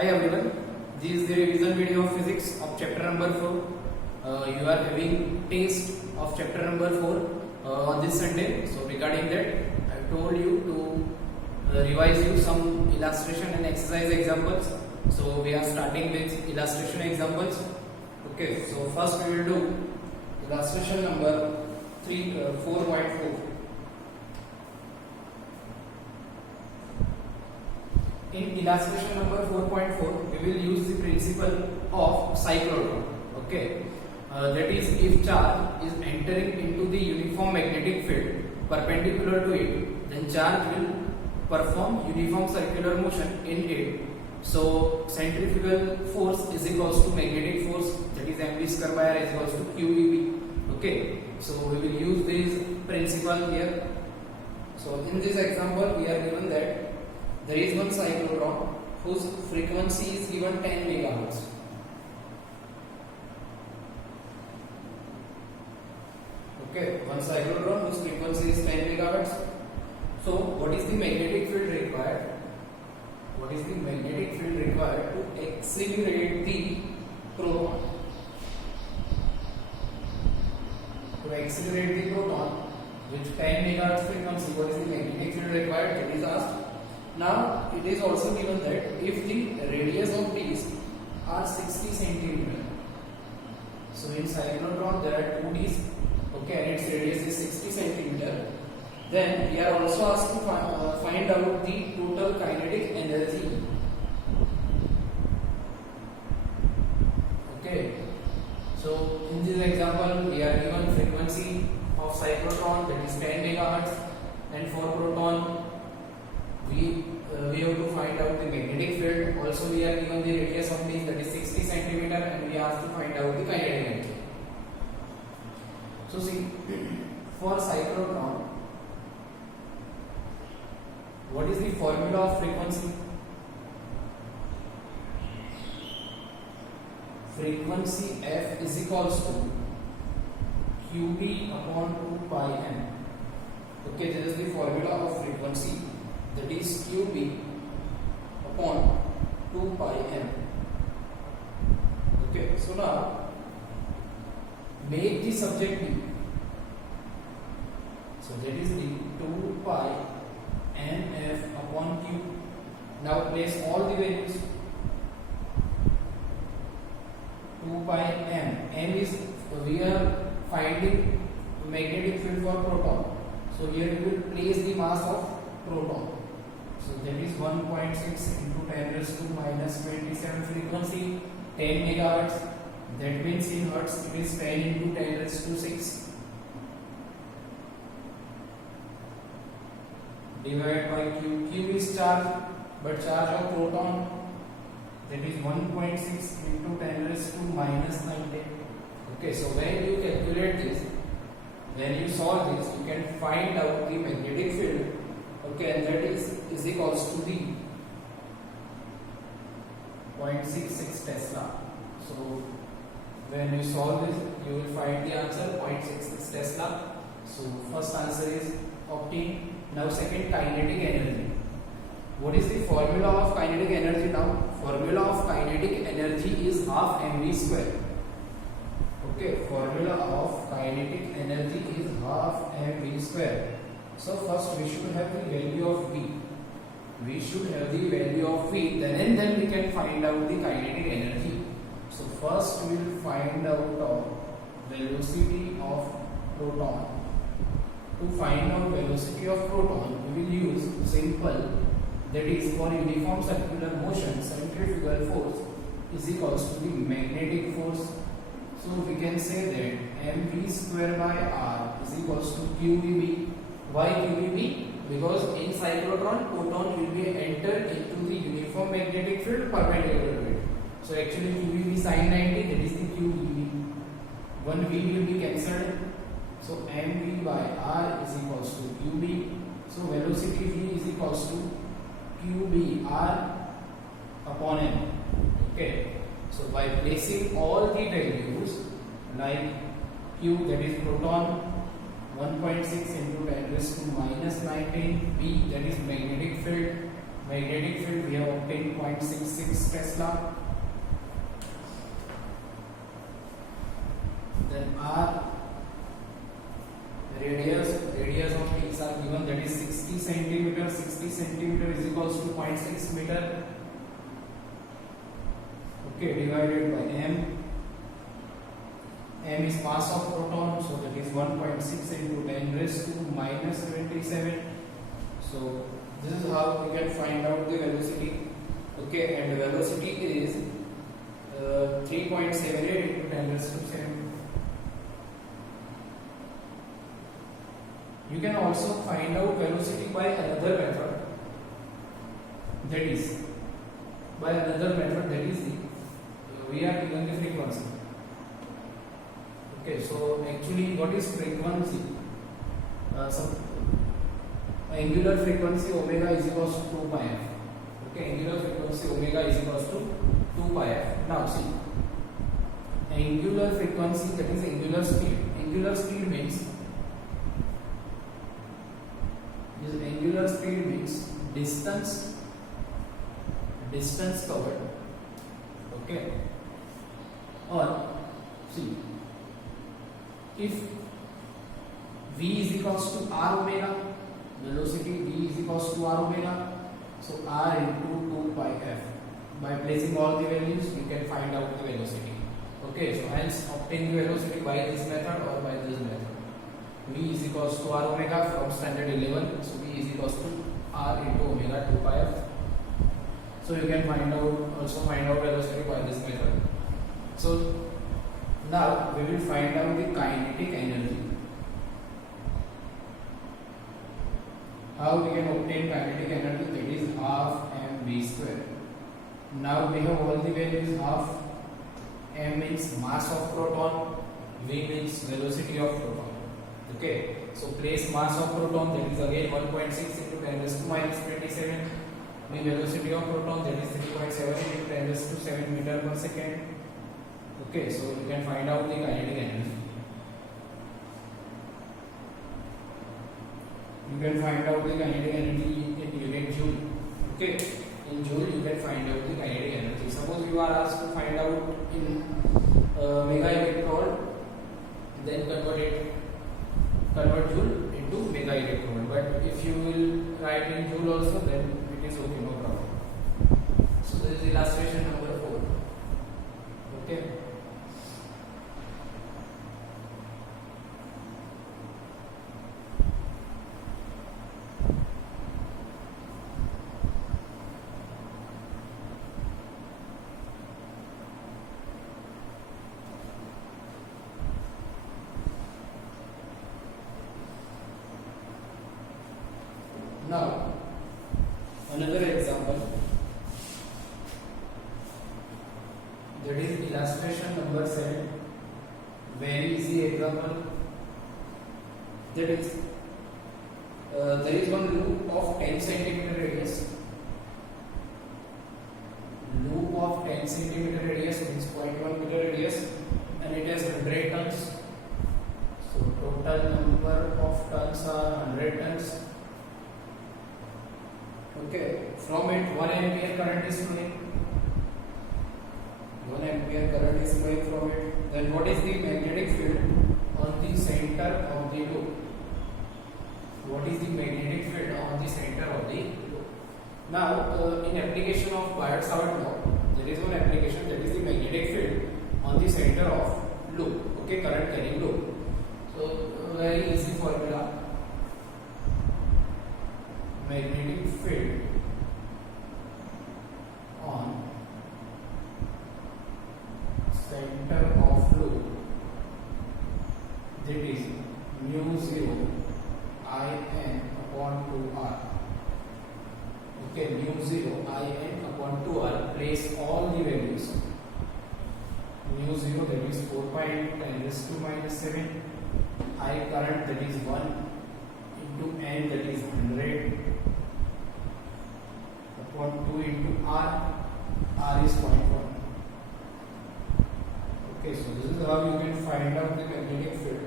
Hi everyone, this is the revision video of physics of chapter number 4. You are having test of chapter number 4 on this Sunday. So regarding that, I told you to revise you some illustration and exercise examples. So we are starting with illustration examples. Okay, so first we will do illustration number 4.4. In illustration number 4.4, we will use the principle of cyclotron. Okay, that is, if charge is entering into the uniform magnetic field perpendicular to it, then charge will perform uniform circular motion in it. So centrifugal force is equals to magnetic force, that is mv square by r is equals to qev. Okay, so we will use this principle here. So in this example, we are given that there is one cyclotron whose frequency is given 10 megahertz. Okay, one cyclotron whose frequency is 10 megahertz. So, what is the magnetic field required? What is the magnetic field required to accelerate the proton? To accelerate the proton with 10 megahertz frequency, what is the magnetic field required? That is asked. Now, it is also given that if the radius of these are 60 centimeter. So, in cyclotron there are two Ds, okay, and its radius is 60 centimeter. Then we are also asked to find out the total kinetic energy. Okay, so in this example we are given frequency of cyclotron, that is 10 megahertz, and for proton we have to find out the magnetic field. Also we are given the radius of these, that is 60 centimeter, and we asked to find out the kinetic energy. So see, for cyclotron, what is the formula of frequency? Frequency F is equals to QB upon 2 pi m. Okay, this is the formula of frequency, that is QB upon 2 pi m. Okay, so now make the subject B. So that is the 2 pi mf upon q. Now place all the values. 2 pi m is, we are finding magnetic field for proton. So here we will place the mass of proton. So that is 1.6 into 10 raised to minus 27 frequency, 10 megahertz. That means in hertz it is 10 into 10 raised to 6 divided by q. Q is charge, but charge of proton, that is 1.6 into 10 raised to minus 19. Okay, so when you calculate this, when you solve this, you can find out the magnetic field. Okay, and that is equals to the 0.66 Tesla. So when you solve this, you will find the answer 0.66 Tesla. So first answer is obtained. Now second, kinetic energy. What is the formula of kinetic energy now? Formula of kinetic energy is half mv square. Okay, formula of kinetic energy is half mv square. So first we should have the value of V. We should have the value of V, then we can find out the kinetic energy. So first we will find out the velocity of proton. To find out velocity of proton, we will use simple, that is, for uniform circular motion, centrifugal force is equals to the magnetic force. So we can say that mv square by r is equals to qvb. Why qvb? Because in cyclotron, proton will be entered into the uniform magnetic field perpendicular to it. So actually qvb sin 90, that is the qvb. One v will be cancelled. So mv by r is equals to qb. So velocity v is equals to qb r upon m. Okay. So by placing all the values, like q, that is proton, 1.6 into 10 raised to minus 19, b, that is magnetic field, magnetic field we have obtained 0.66 Tesla. Then R radius of piece are given, that is 60 centimeter. 60 centimeter is equals to 0.6 meter. Okay, divided by m. M is mass of proton, so that is 1.6 into 10 raised to minus 77. So this is how we can find out the velocity. Okay, and the velocity is 3.78 into 10 raised to 7. You can also find out velocity by another method. That is the we are given the frequency. Okay, so actually what is frequency? Angular frequency omega is equals to 2 pi f. Okay, angular frequency omega is equals to 2 pi f. Now see, angular frequency, that is angular speed. Angular speed means distance covered. Okay, or see, if v is equals to r omega, velocity v is equals to r omega, so r into 2 pi f. By placing all the values we can find out the velocity. Okay, so hence obtain the velocity by this method or by this method. V is equals to r omega from standard 11, so v is equals to r into omega 2 pi f. So you can find out velocity by this method. So now we will find out the kinetic energy. How we can obtain kinetic energy? That is half mv square. Now we have all the values. Half m means mass of proton, v means velocity of proton. Okay, so place mass of proton, that is again 1.6 into 10 raised to minus 27. The velocity of proton, that is 3.7 into 10 raised to 7 meter per second. Okay, so you can find out the kinetic energy. You can find out the kinetic energy in unit joule. Okay, in joule you can find out the kinetic energy. Suppose you are asked to find out in mega electron, then convert joule into mega electron. But if you will write in joule also, then it is okay, no problem. So this is illustration number 4. Okay. Now, another example, that is illustration number 7. Very easy example. That is, there is one loop of 10 centimeter radius. Loop of 10 centimeter radius means 0.1 meter radius, and it has 100 tons. So total number of tons are 100 tons. Okay, from it 1 ampere current is flowing. 1 ampere current is flowing from it. Then what is the magnetic field on the center of the loop? What is the magnetic field on the center of the loop? Now, in application of Biot-Savart law, there is one application, that is the magnetic field on the center of loop. Okay, current carrying loop. So, very easy formula. Magnetic field on center of loop, that is mu 0 In upon 2r. Okay, mu 0 In upon 2r. Place all the values. Mu 0, that is 4 pi into 10 raised to minus 7. I current, that is 1 into n, that is 100. Upon 2 into r is 0.1. Okay, so this is how you can find out the magnetic field.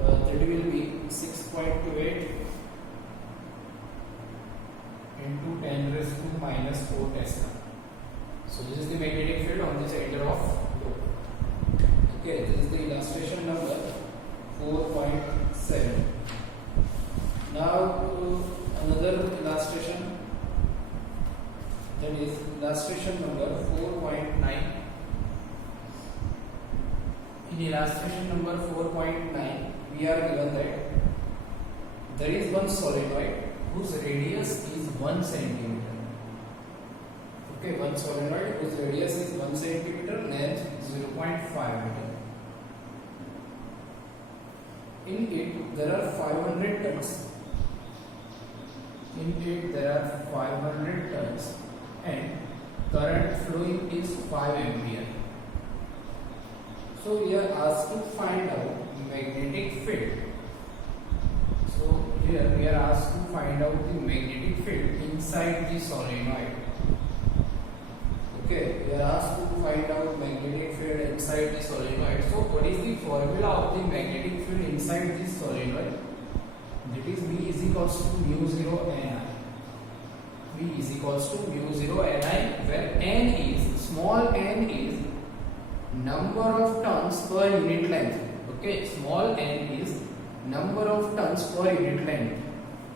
That will be 6.28 into 10 minus 4 Tesla. So this is the magnetic field on the center of loop. Okay, this is the illustration number 4.7. Now another illustration, that is illustration number 4.9. In illustration number 4.9, we are given that there is one solenoid whose radius is 1 centimeter. Okay, one solenoid whose radius is 1 centimeter, length 0.5 meter. In it there are 500 tons. And current flowing is 5 ampere. So we are asked to find out magnetic field. So here we are asked to find out the magnetic field inside the solenoid. Okay, we are asked to find out magnetic field inside the solenoid. So what is the formula of the magnetic field inside this solenoid? That is V is equals to mu 0 Ni. V is equals to mu 0 Ni, where N is, small n is number of turns per unit length. Okay, small n is number of turns per unit length.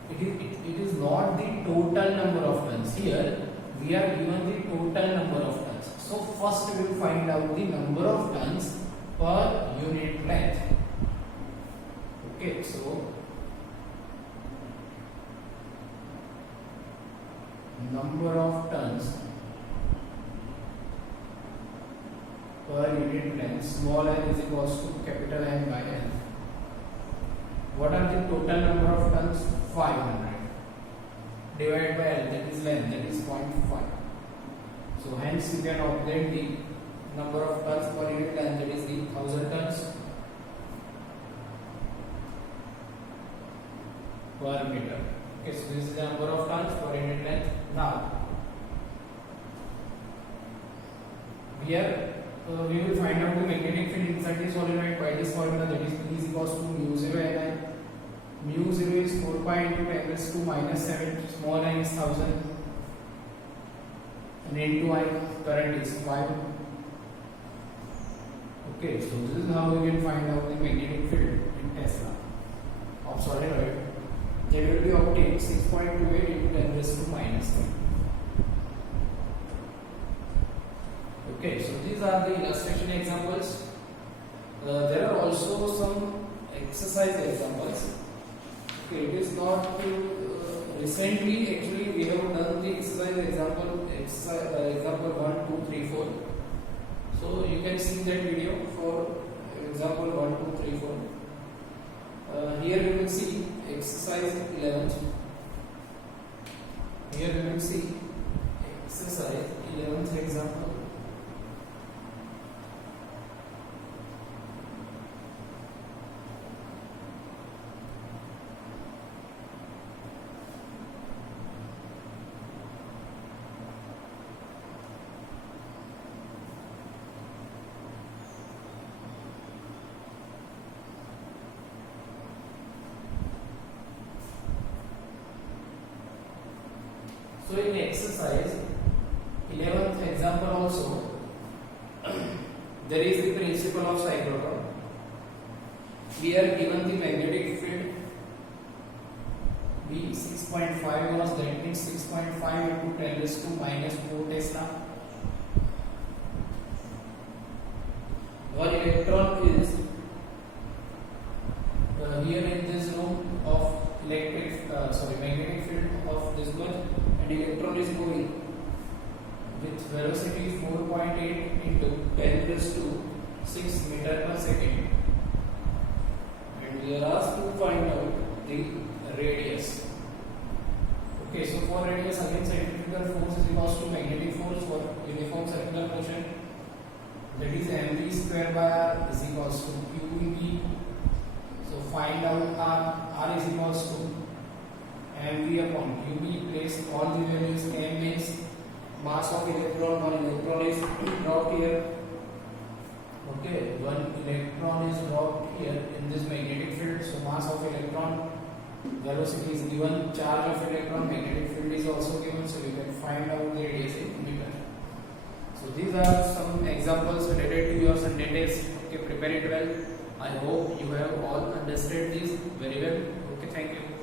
It is not the total number of turns. Here we are given the total number of turns. So first we will find out the number of turns per unit length. Okay, so number of turns per unit length, small n is equals to capital N by N. What are the total number of turns? 500 divided by L, that is length, that is 0.5. So hence you can obtain the number of turns per unit length, that is the 1000 turns per meter. Okay, so this is the number of turns per unit length. Now here we will find out the magnetic field inside the solenoid by this formula, that is P is equals to mu 0 Ni. Mu 0 is 4 pi into 10 raised to minus 7, small n is 1000, and into I, current is 5. Okay, so this is how we can find out the magnetic field in Tesla of solenoid. That will be obtained 6.28 into 10 raised to minus 10. Okay, so these are the illustration examples. There are also some exercise examples. Okay, it is not recently, actually we have done the exercise example 1, 2, 3, 4. So you can see that video for example 1, 2, 3, 4. Here we will see exercise 11. Here we will see exercise 11th example. So in exercise 11th example also, there is the principle of cyclotron. We are given the magnetic field B 6.5 was, that means 6.5 into 10 raised to minus 4 Tesla. One electron is here in this room of magnetic field of this much, and electron is moving with velocity 4.8 into 10 raised to 6 meter per second, and we are asked to find out the radius. Okay, so for radius, again centrifugal force is equals to magnetic force for uniform circular motion, that is mv square by r is equals to qb. So find out r is equals to mv upon qb. Place all the values. M is mass of electron, one electron is dropped here. Okay, one electron is dropped here in this magnetic field. So mass of electron, velocity is given, charge of electron, magnetic field is also given. So you can find find out the radius in meter. So these are some examples related to your Sunday test. Okay, prepare it well. I hope you have all understood this very well. Okay, thank you.